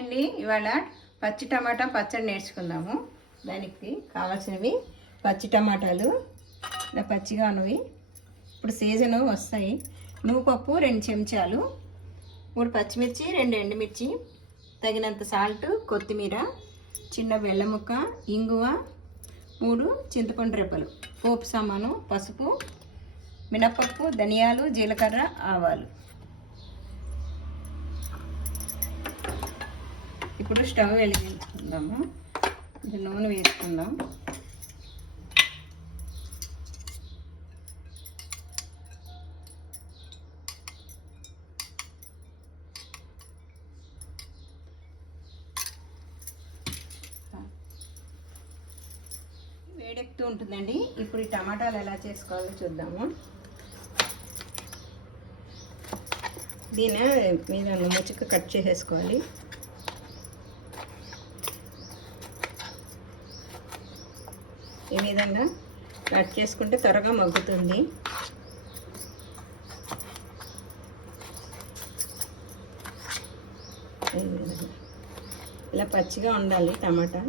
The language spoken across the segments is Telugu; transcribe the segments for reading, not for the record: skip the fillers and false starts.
అండి, ఇవాళ పచ్చి టమాటా పచ్చడి నేర్చుకుందాము. దానికి కావాల్సినవి పచ్చి టమాటాలు, ఇలా పచ్చిగా ఉన్నవి. ఇప్పుడు సీజను వస్తాయి. నువ్వుపప్పు 2 చెంచాలు, 3 పచ్చిమిర్చి, 2 ఎండుమిర్చి, తగినంత సాల్ట్, కొత్తిమీర, చిన్న బెల్లం ముక్క, ఇంగువ, 3 చింతపండు రెబ్బలు, పోపు సామాను, పసుపు, మినపప్పు, ధనియాలు, జీలకర్ర, ఆవాలు. ఇప్పుడు స్టవ్ వెలిగించుకుందాము. ఇది నూనె వేసుకుందాం. వేడెక్కుతూ ఉంటుందండి. ఇప్పుడు ఈ టమాటాలు ఎలా చేసుకోవాలో చూద్దాము. దీని మీద ముచ్చుక కట్ చేసేసుకోవాలి. ఈ విధంగా కట్ చేసుకుంటే త్వరగా మగ్గుతుంది. ఇలా పచ్చిగా ఉండాలి టమాటా.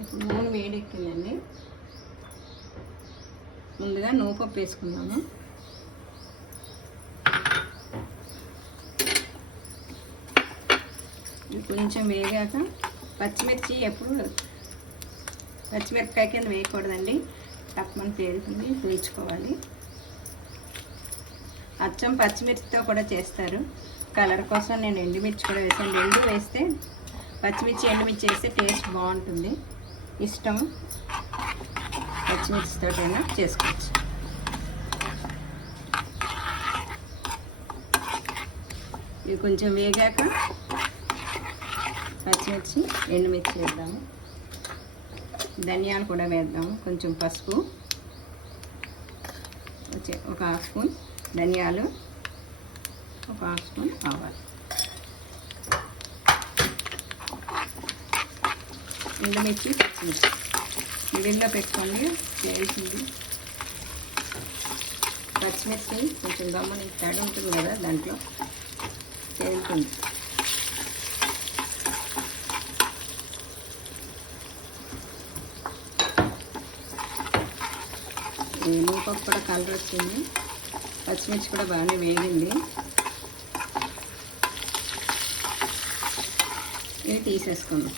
ఇప్పుడు నూనె వేడెక్కిందండి. ముందుగా నువ్వుపప్పు వేసుకుందాము. కొంచెం వేగాక పచ్చిమిర్చి, ఎప్పుడు పచ్చిమిరపకాయ కింద వేయకూడదండి, తక్కువని పేరుతుంది, వేయించుకోవాలి. అచ్చం పచ్చిమిర్చితో కూడా చేస్తారు. కలర్ కోసం నేను ఎండుమిర్చి కూడా వేసాను. 2 వేస్తే, పచ్చిమిర్చి ఎండుమిర్చి వేస్తే టేస్ట్ బాగుంటుంది. ఇష్టం పచ్చిమిర్చితోటైనా చేసుకోవచ్చు. ఇవి కొంచెం వేగాక పచ్చిమిర్చి, ఎండుమిర్చి వేద్దాము. ధనియాలు కూడా వేద్దాము. కొంచెం పసుపు, ఒక 1/2 స్పూన్ ధనియాలు, ఒక 1/2 స్పూన్ ఆవాలు. ఎండుమిర్చి, పచ్చిమిర్చి మిడిల్లో పెట్టుకోండి, వేసింది. పచ్చిమిర్చి కొంచెం గమ్మని తడి ఉంటుంది కదా, దాంట్లో తేలుతుంది. నువ్వుపప్పు కూడా కలర్ వచ్చింది. పచ్చిమిర్చి కూడా బాగానే వేగింది. ఇవి తీసేసుకుందాం.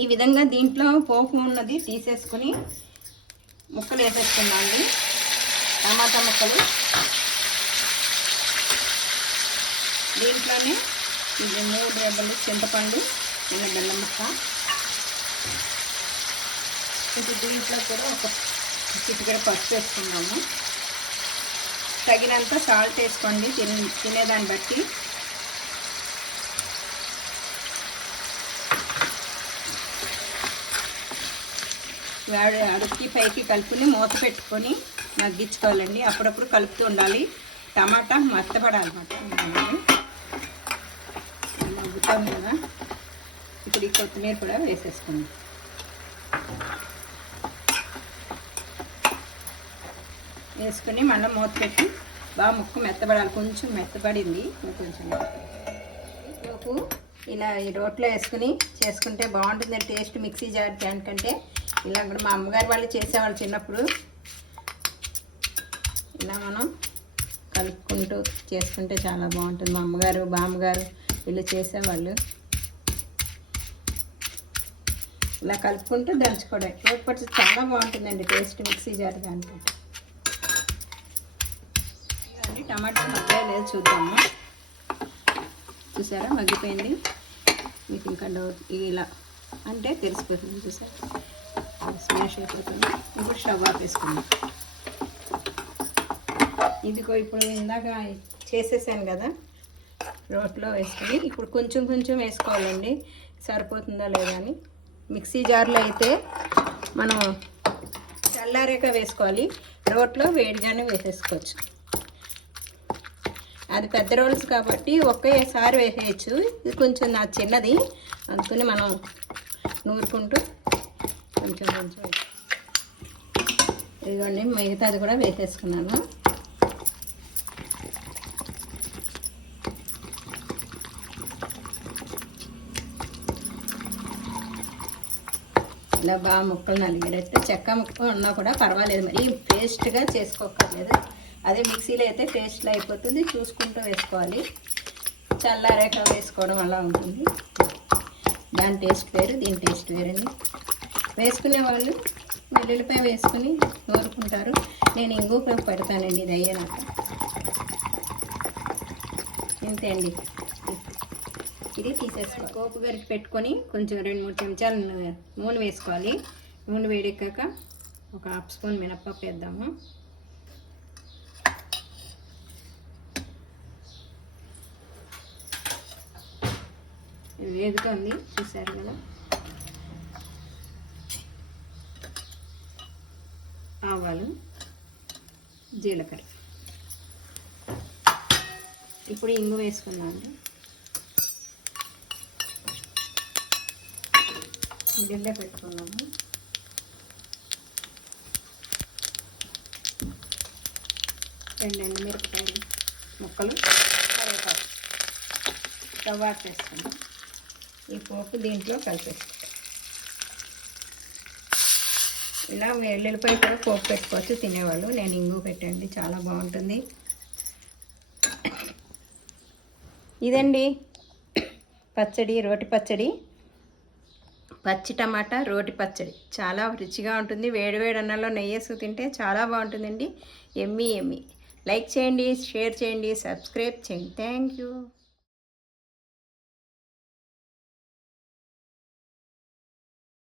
ఈ విధంగా దీంట్లో పోపు ఉన్నది తీసేసుకుని ముక్కలు వేసేసుకుందామండి. టమాటా ముక్కలు దీంట్లోనే 3 రెబ్బలు చింతపండు, చిన్న బెల్లం ముక్క. ఇప్పుడు దీంట్లో కూడా ఒక చిటికెడ పసుపు వేసుకున్నాము. తగినంత సాల్ట్ వేసుకోండి, తినేదాన్ని బట్టి. అడుక్కి పైకి కలుపుని మూత పెట్టుకొని మగ్గించుకోవాలండి. అప్పుడప్పుడు కలుపుతూ ఉండాలి. టమాటా మెత్తపడాలన్నమాట. మగ్గుతాం కదా. ఇప్పుడు ఈ కొత్తిమీర కూడా వేసేసుకుందాం. వేసుకొని మళ్ళీ మూత పెట్టి బాగా ముక్క మెత్తపడాలి. కొంచెం మెత్తపడింది, కొంచెం లోపు ఇలా ఈ రోట్లో వేసుకుని చేసుకుంటే బాగుంటుంది టేస్ట్. మిక్సీ జార్ దానికంటే ఇలా కూడా మా అమ్మగారు వాళ్ళు చేసేవాళ్ళు చిన్నప్పుడు. ఇలా మనం కలుపుకుంటూ చేసుకుంటే చాలా బాగుంటుంది. మా అమ్మగారు, బామ్మగారు వీళ్ళు చేసేవాళ్ళు. ఇలా కలుపుకుంటూ దంచుకోవడం రోటి చాలా బాగుంటుందండి టేస్ట్, మిక్సీ జార్ దానికంటే. టమాటా మగ్గాయో లేదో చూద్దాము. చూసారా, మగ్గిపోయింది. మీకు ఇంకా డౌట్ ఇలా అంటే తెలిసిపోతుంది. చూసారా, స్మాష్ అయిపోతుంది. ఇప్పుడు స్టవ్ ఆపేసుకుందాం. ఇదిగో ఇప్పుడు ఇందాక చేసేసాను కదా, రోట్లో వేసుకొని ఇప్పుడు కొంచెం కొంచెం వేసుకోవాలండి. సరిపోతుందా లేదా అని. మిక్సీ జార్లో అయితే మనం చల్లారాక వేసుకోవాలి, రోట్లో వేడిగానే వేసేసుకోవచ్చు. అది పెద్ద రోల్స్ కాబట్టి ఒకేసారి వేసేయచ్చు. ఇది కొంచెం నా చిన్నది, అందుకని మనం నూరుకుంటూ కొంచెం కొంచెం. ఇదిగోండి మిగతాది కూడా వేసేసుకున్నాను. ఇలా బాగా ముక్కలు నలిగేటట్టు, చెక్క ముక్క ఉన్నా కూడా పర్వాలేదు, మరి పేస్ట్గా చేసుకోక్కర్లేదు. అదే మిక్సీలో అయితే పేస్ట్లో అయిపోతుంది, చూసుకుంటూ వేసుకోవాలి. చల్లారాక వేసుకోవడం అలా ఉంటుంది. దాని టేస్ట్ వేరు, దీని టేస్ట్ వేరండి. వేసుకునే వాళ్ళు వెల్లుల్లిపాయ వేసుకుని నూరుకుంటారు. నేను ఇంగువ పెడతానండి ఇది అయ్యేనాక. ఇంతే అండి. ఇది తీసేసుకోవాలి. పోపు గరికి పెట్టుకొని కొంచెం 2-3 చెంచాలు నూనె వేసుకోవాలి. నూనె వేడెక్కాక ఒక 1/2 స్పూన్ మినప్పప్పు వేద్దాము. ఇది వేగుతుంది, చూసారు కదా. ఆవాలు, జీలకర్ర. ఇప్పుడు ఇంగు వేసుకున్నాను. గిన్నె పెట్టుకున్నాము. 2 ఎండుమిరపకాయలు ముక్కలు, కరివేపాకు, స్టవ్ ఆఫ్ చేసుకున్నాం. ఈ పోపు దీంట్లో కలిపేస్తాం. ఇలా వెల్లుల్లిపాయ కూడా పోపు పెట్టుకోవచ్చు తినేవాళ్ళు. నేను ఇంగు పెట్టండి, చాలా బాగుంటుంది. ఇదండి పచ్చడి, రోటి పచ్చడి, పచ్చి టమాటా రోటి పచ్చడి. చాలా రుచిగా ఉంటుంది. వేడివేడి అన్నంలో నెయ్యి వేసుకు తింటే చాలా బాగుంటుందండి. Emmy Emmy. లైక్ చేయండి, షేర్ చేయండి, సబ్స్క్రైబ్ చేయండి. Thank you.